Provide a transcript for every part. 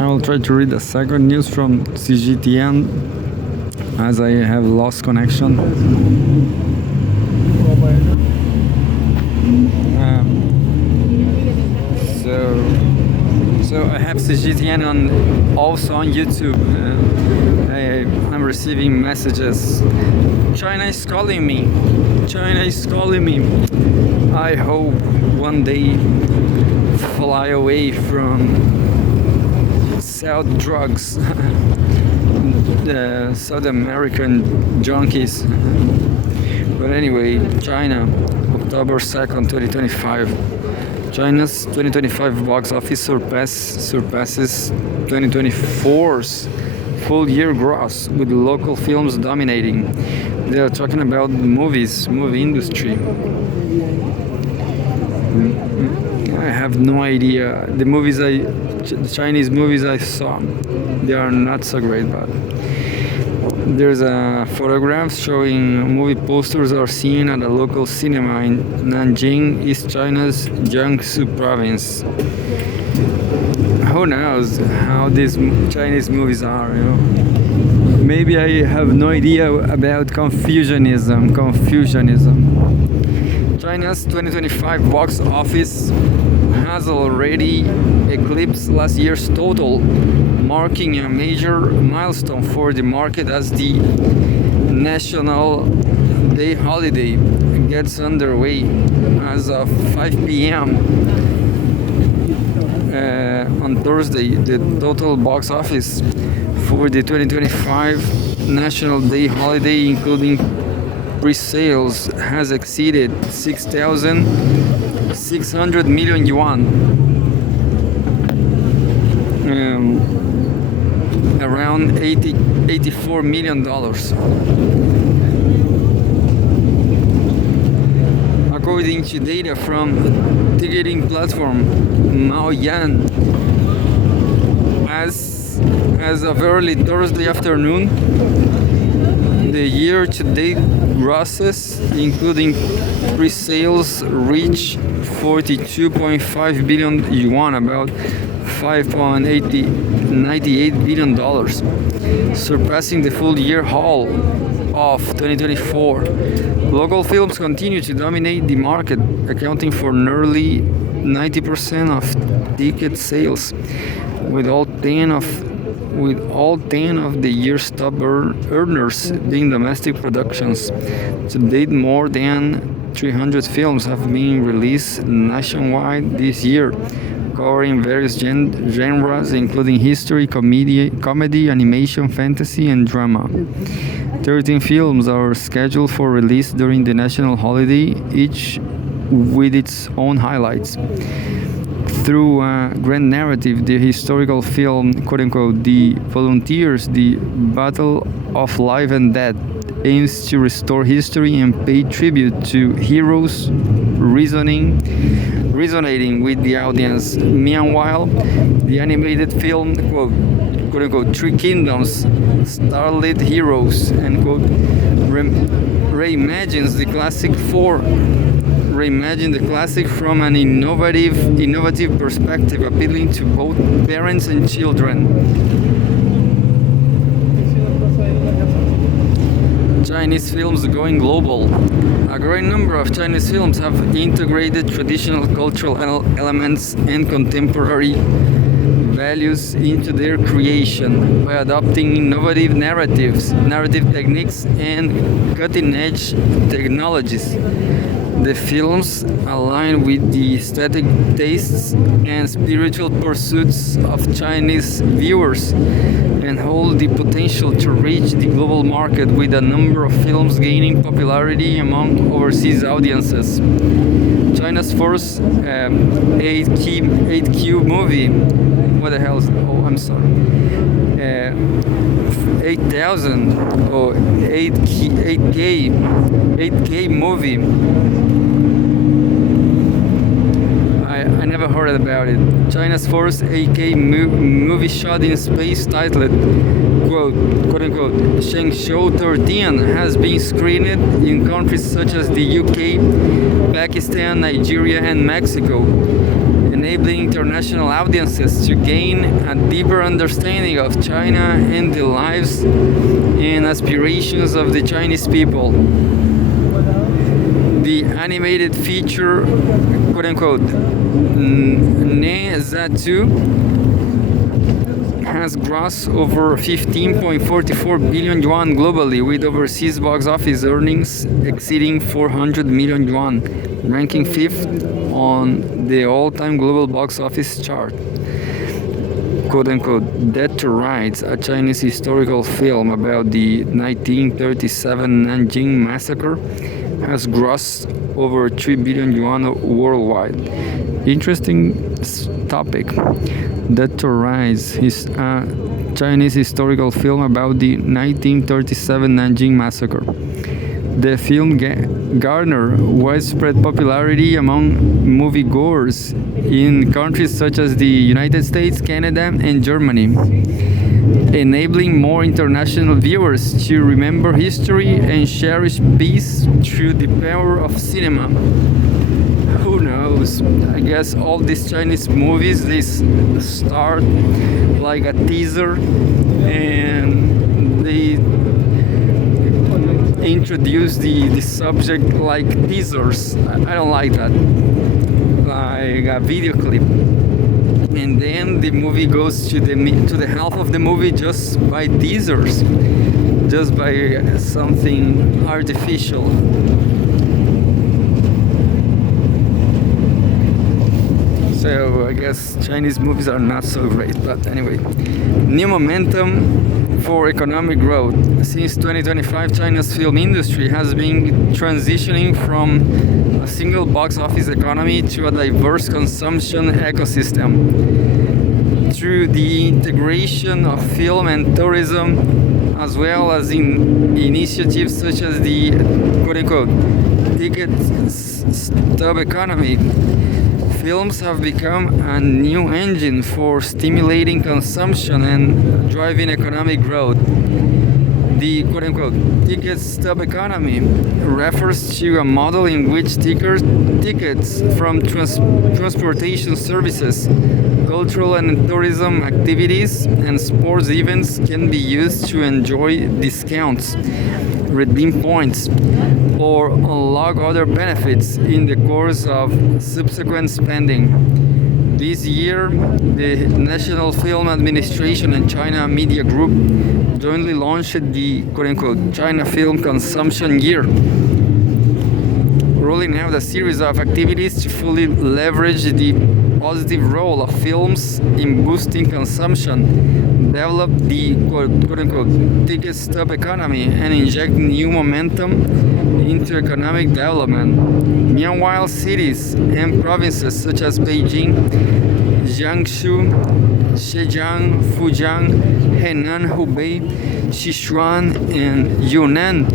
I will try to read the second news from Cgtn as I have lost connection. So I have Cgtn also on YouTube. I'm receiving messages. China is calling me. China is calling me. I hope one day fly away from sell drugs, the South American junkies. But anyway, China, October 2nd, 2025. China's 2025 box office surpasses 2024's full year gross, with local films dominating. They are talking about movie industry. I have no idea. The Chinese movies I saw, they are not so great, but there's a photograph showing movie posters are seen at a local cinema in Nanjing, East China's Jiangsu province. Who knows how these Chinese movies are, you know? Maybe I have no idea about Confucianism. China's 2025 box office has already eclipsed last year's total, marking a major milestone for the market as the National Day holiday gets underway. As of 5 p.m. On Thursday, the total box office for the 2025 National Day holiday, including pre-sales, has exceeded 6,600 million yuan, around $84 million. According to data from ticketing platform Maoyan, as of early Thursday afternoon, the year-to-date grosses, including pre-sales, reached 42.5 billion yuan, about $5.98 billion, surpassing the full-year haul of 2024. Local films continue to dominate the market, accounting for nearly 90% of ticket sales, with all 10 of the year's top earners being domestic productions. To date, more than 300 films have been released nationwide this year, covering various genres including history, comedy, animation, fantasy, and drama. 13 films are scheduled for release during the national holiday, each with its own highlights. Through a grand narrative, the historical film, quote-unquote, The Volunteers, The Battle of Life and Death, aims to restore history and pay tribute to heroes resonating with the audience. Meanwhile, the animated film, quote-unquote, Three Kingdoms, starlit heroes, and quote, reimagines the classic from an innovative perspective, appealing to both parents and children. Chinese films going global. A growing number of Chinese films have integrated traditional cultural elements and contemporary values into their creation by adopting innovative narrative techniques and cutting-edge technologies. The films align with the aesthetic tastes and spiritual pursuits of Chinese viewers and hold the potential to reach the global market, with a number of films gaining popularity among overseas audiences. China's first 8Q movie, what the hell is, oh, I'm sorry, 8,000 or 8K movie. I never heard about it. China's first 8K movie shot in space, titled quote-unquote Shenzhou 13, has been screened in countries such as the UK, Pakistan, Nigeria, and Mexico, enabling international audiences to gain a deeper understanding of China and the lives and aspirations of the Chinese people. The animated feature, quote unquote, Ne Zatu, has grossed over 15.44 billion yuan globally, with overseas box office earnings exceeding 400 million yuan, ranking 5th on the all-time global box office chart. Quote unquote, Dead to Rights, a Chinese historical film about the 1937 Nanjing massacre, has grossed over 3 billion yuan worldwide. Interesting topic. Dead to Rise is a Chinese historical film about the 1937 Nanjing massacre. The film garnered widespread popularity among moviegoers in countries such as the United States, Canada, and Germany, enabling more international viewers to remember history and cherish peace through the power of cinema. Who knows? I guess all these Chinese movies, they start like a teaser and they introduce the subject like teasers. I don't like that. Like a video clip. And then the movie goes to the half of the movie just by teasers, just by something artificial. So I guess Chinese movies are not so great, but anyway. New momentum for economic growth. Since 2025, China's film industry has been transitioning from a single box office economy to a diverse consumption ecosystem. Through the integration of film and tourism, as well as in initiatives such as the quote-unquote ticket stub economy, films have become a new engine for stimulating consumption and driving economic growth. The quote-unquote ticket stub economy refers to a model in which tickets from transportation services, cultural and tourism activities, and sports events can be used to enjoy discounts, redeem points, or unlock other benefits in the course of subsequent spending. This year, the National Film Administration and China Media Group jointly launched the quote-unquote China Film Consumption Year, rolling out a series of activities to fully leverage the positive role of films in boosting consumption, develop the quote-unquote ticket stub economy, and inject new momentum into economic development. Meanwhile, cities and provinces such as Beijing, Jiangsu, Zhejiang, Fujian, Henan, Hubei, Sichuan, and Yunnan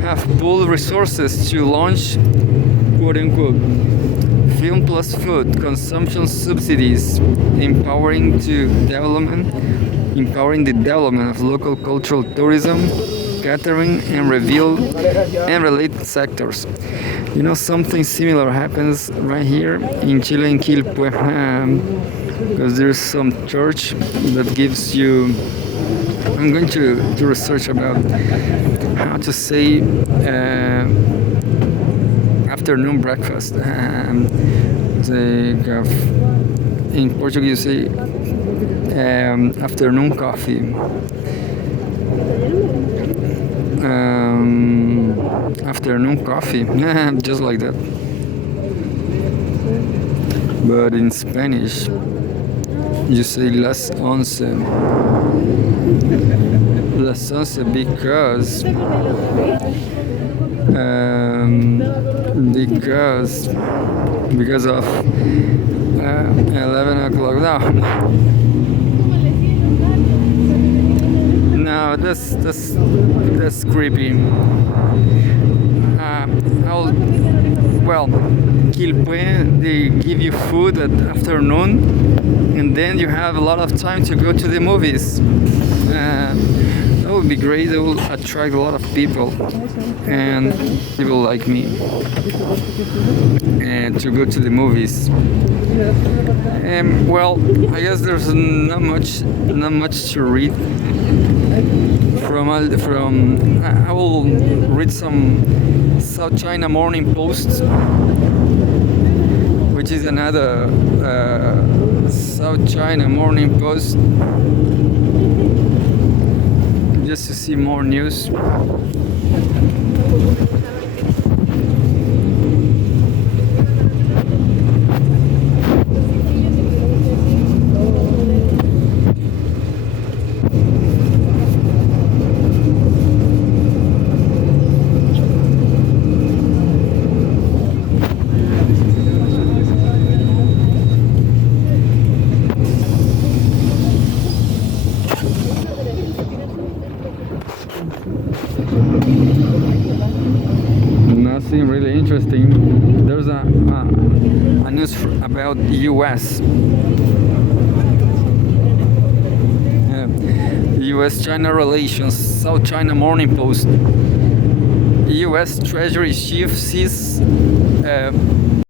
have pooled resources to launch quote-unquote film plus food consumption subsidies, empowering the development of local cultural tourism, catering, and related sectors. You know, something similar happens right here in Chile, in Quilpue, because there's some church that gives you. I'm going to research about how to say afternoon breakfast. In Portuguese, you say afternoon coffee. Afternoon coffee, just like that. But in Spanish, you say las once. Las once because of 11 o'clock. No, that's creepy. Quilpue, they give you food at afternoon, and then you have a lot of time to go to the movies. would be great. It will attract a lot of people, and people like me, and to go to the movies. Well, I guess there's not much to read from. I will read some South China Morning Post, which is another South China Morning Post, just to see more news. Nothing really interesting. There's a news about U.S. U.S.-China relations. South China Morning Post. U.S. Treasury chief sees